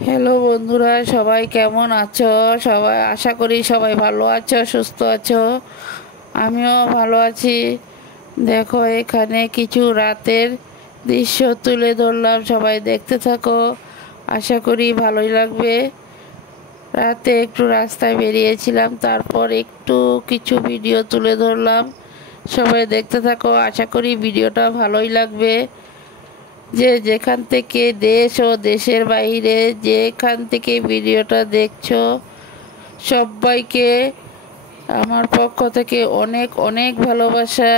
Hello বন্ধুরা, সবাই কেমন আছো? সবাই আশা করি সবাই ভালো আছো, সুস্থ আছো। আমিও ভালো আছি। দেখো, এখানে কিছু রাতের দৃশ্য তুলে ধরলাম, সবাই দেখতে থাকো। আশা করি ভালোই লাগবে। রাতে একটু রাস্তায় বেরিয়েছিলাম, তারপর একটু কিছু ভিডিও তুলে ধরলাম। সবাই দেখতে থাকো, আশা করি ভিডিওটা ভালোই লাগবে। যে যেখান থেকে দেশ ও দেশের বাইরে যেখান থেকে ভিডিওটা দেখছো, সবাইকে আমার পক্ষ থেকে অনেক অনেক ভালোবাসা।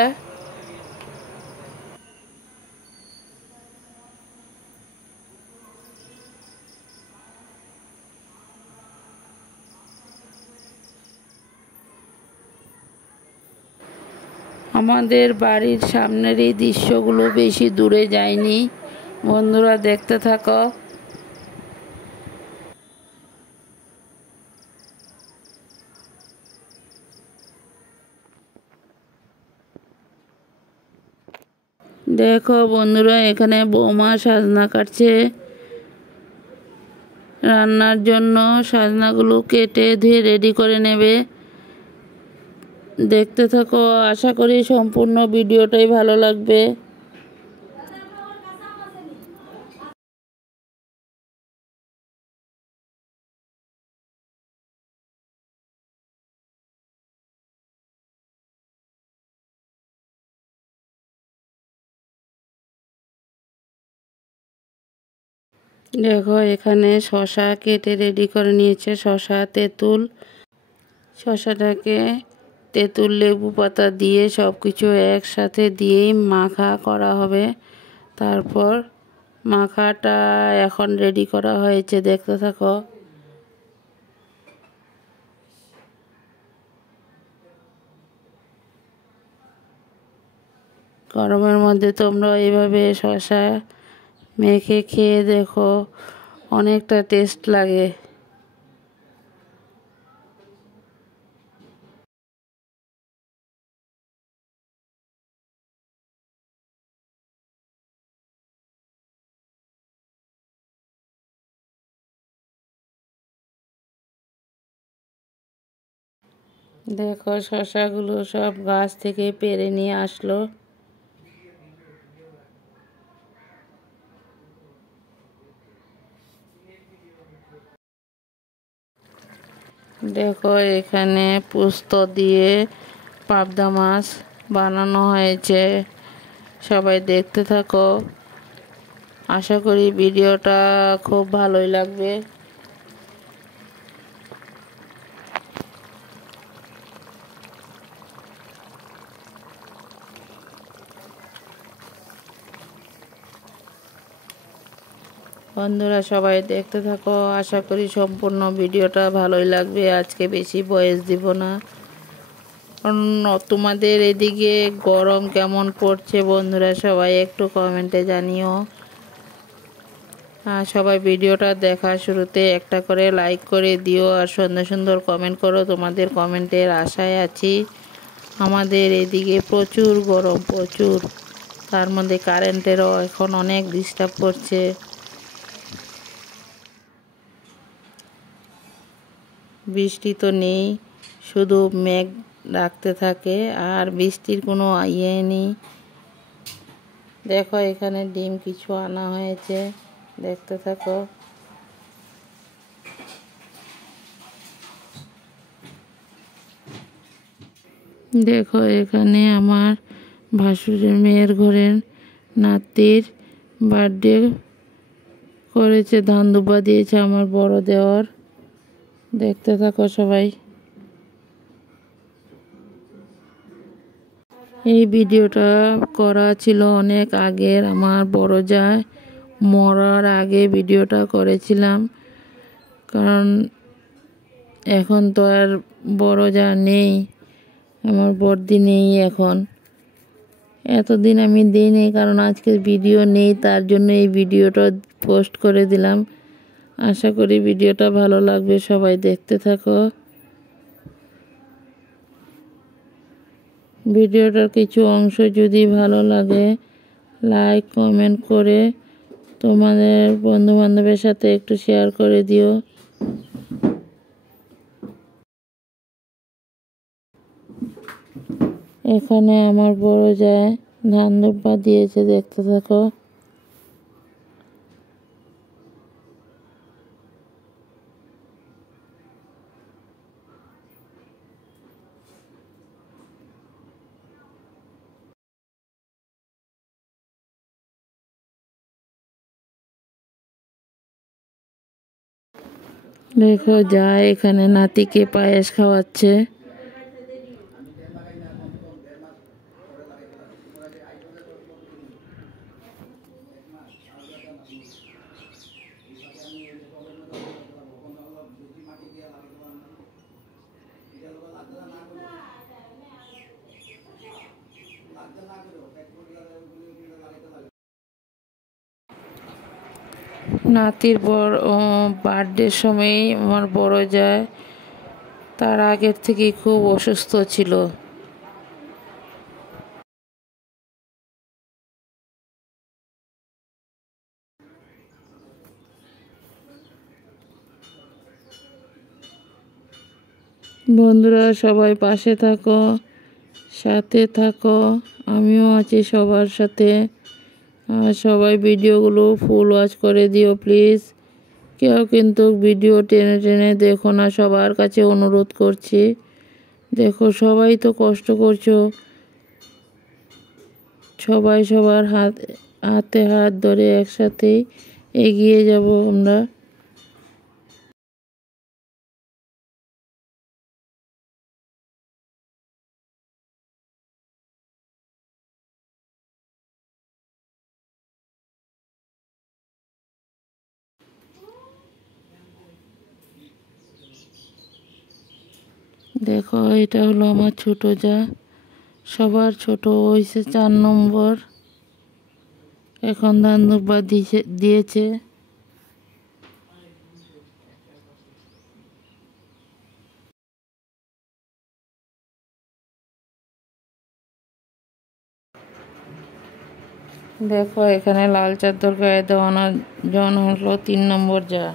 আমাদের বাড়ির সামনের এই দৃশ্যগুলো বেশি দূরে যায়নি। বন্ধুরা দেখতে থাকো। দেখো বন্ধুরা, এখানে বৌমা সাজনা কাটছে রান্নার জন্য। সাজনাগুলো কেটে ধুয়ে রেডি করে নেবে। দেখতে থাকো, আশা করি সম্পূর্ণ ভিডিওটাই ভালো লাগবে। দেখো, এখানে শসা কেটে রেডি করে নিয়েছে। শসা, তেঁতুল, শসাটাকে তেঁতুল লেবু পাতা দিয়ে সব কিছু একসাথে দিয়েই মাখা করা হবে। তারপর মাখাটা এখন রেডি করা হয়েছে, দেখতে থাকো। গরমের মধ্যে তোমরা এইভাবে শসা মেখে খেয়ে দেখো, অনেকটা টেস্ট লাগে। দেখো, শসাগুলো সব গাছ থেকে পেড়ে নিয়ে আসলো। দেখো, এখানে পোস্ত দিয়ে পাবদা মাছ বানানো হয়েছে। সবাই দেখতে থাকো, আশা করি ভিডিওটা খুব ভালোই লাগবে। বন্ধুরা সবাই দেখতে থাকো, আশা করি সম্পূর্ণ ভিডিওটা ভালোই লাগবে। আজকে বেশি ভয়েস দিব না, কারণ তোমাদের এদিকে গরম কেমন পড়ছে বন্ধুরা সবাই একটু কমেন্টে জানিও। সবাই ভিডিওটা দেখার শুরুতে একটা করে লাইক করে দিও, আর সুন্দর সুন্দর কমেন্ট করো। তোমাদের কমেন্টের আশায় আছি। আমাদের এদিকে প্রচুর গরম, প্রচুর। তার মধ্যে কারেন্টেরও এখন অনেক ডিস্টার্ব করছে। বৃষ্টি তো নেই, শুধু মেঘ ডাকতে থাকে, আর বৃষ্টির কোনো ইয়ে নেই। দেখো, এখানে ডিম কিছু আনা হয়েছে, দেখতে থাকো। দেখো, এখানে আমার ভাসুরের মেয়ের ঘরের নাতির বার্থডে করেছে, ধান দুব্বা দিয়েছে আমার বড় দেওর। দেখতে থাকো সবাই। এই ভিডিওটা করা ছিল অনেক আগের, আমার বড় যা মরার আগে ভিডিওটা করেছিলাম। কারণ এখন তো আর বড় যা নেই, আমার বড়দি নেই এখন। এতদিন আমি দিইনি, কারণ আজকে ভিডিও নেই, তার জন্য এই ভিডিওটা পোস্ট করে দিলাম। আশা করি ভিডিওটা ভালো লাগবে, সবাই দেখতে থাকো। ভিডিওটার কিছু অংশ যদি ভালো লাগে, লাইক কমেন্ট করে তোমাদের বন্ধু বান্ধবের সাথে একটু শেয়ার করে দিও। এখানে আমার বড় যায় ধান দুব্বা দিয়েছে, দেখতে থাকো। দেখো যায় এখানে নাতিকে পায়েস খাওয়াচ্ছে। নাতির বার্থডের সময় আমার বড় যায় তার আগের থেকে খুব অসুস্থ ছিল। বন্ধুরা সবাই পাশে থাকো, সাথে থাকো, আমিও আছি সবার সাথে। আর সবাই ভিডিওগুলো ফুল ওয়াচ করে দিও প্লিজ। কেউ কিন্তু ভিডিও টেনে টেনে দেখো না, সবার কাছে অনুরোধ করছি। দেখো সবাই তো কষ্ট করছো, সবাই সবার হাতে হাত ধরে একসাথেই এগিয়ে যাব আমরা। দেখো এটা হলো আমার ছোট যা, সবার ছোট হয়েছে 4 নম্বর। এখন ধান দুব্বা দিয়েছে। দেখো এখানে লাল চাদর গায়ে দেওয়ানোর জন হলো 3 নম্বর যা।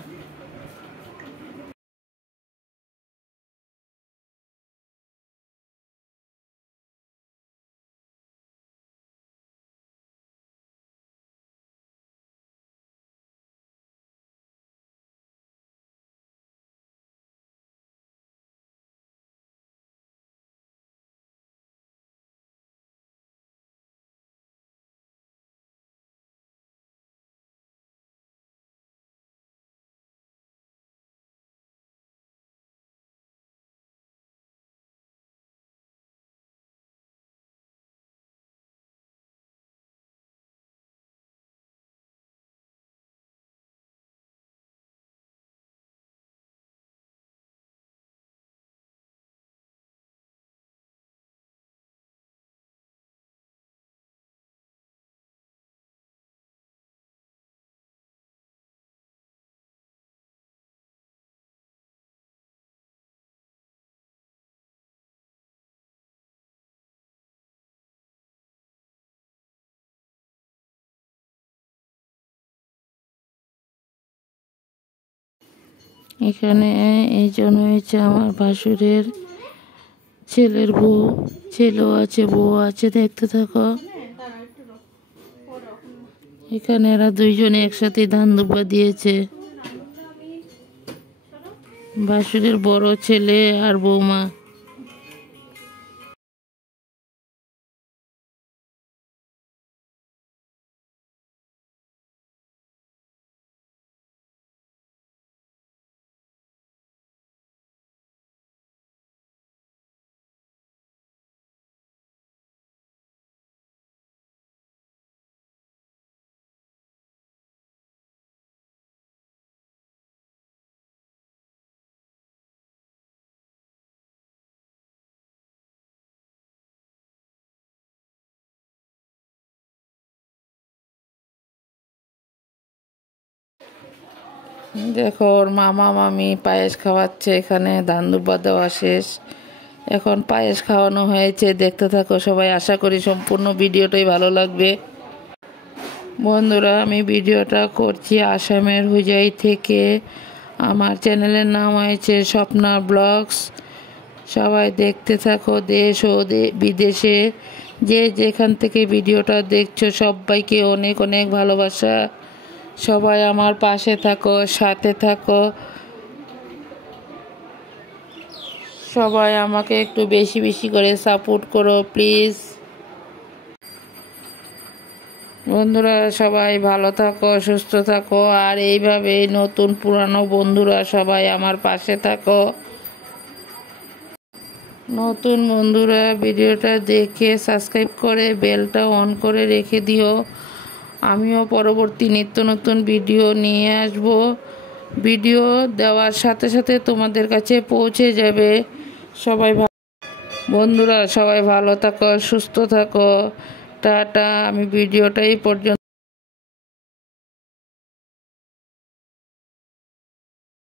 এখানে এইজন হয়েছে আমার ভাসুরের ছেলের বউ, ছেলেও আছে বউ আছে, দেখতে থাকো। এখানে এরা দুইজনে একসাথে ধান দুব্বা দিয়েছে, ভাসুরের বড় ছেলে আর বৌমা। দেখো ওর মামা মামি পায়েস খাওয়াচ্ছে, এখানে ধান দুব্বা দেওয়া শেষ, এখন পায়েস খাওয়ানো হয়েছে, দেখতে থাকো সবাই। আশা করি সম্পূর্ণ ভিডিওটাই ভালো লাগবে। বন্ধুরা, আমি ভিডিওটা করছি আসামের হুজাই থেকে। আমার চ্যানেলের নাম হয়েছে স্বপ্না ব্লগস। সবাই দেখতে থাকো। দেশ ও বিদেশে যে যেখান থেকে ভিডিওটা দেখছো সবাইকে অনেক অনেক ভালোবাসা। সবাই আমার পাশে থাকো, সাথে থাকো। সবাই আমাকে একটু বেশি বেশি করে সাপোর্ট করো প্লিজ। বন্ধুরা, সবাই ভালো থাকো, সুস্থ থাকো, আর এইভাবে নতুন পুরানো বন্ধুরা সবাই আমার পাশে থাকো। নতুন বন্ধুরা ভিডিওটা দেখে সাবস্ক্রাইব করে বেলটা অন করে রেখে দিও। আমিও পরবর্তী নিত্য নতুন ভিডিও নিয়ে আসব। ভিডিও দেওয়ার সাথে সাথে তোমাদের কাছে পৌঁছে যাবে। সবাই বন্ধুরা, সবাই ভালো থাকো, সুস্থ থাকো। টাটা। আমি ভিডিওটা এই পর্যন্ত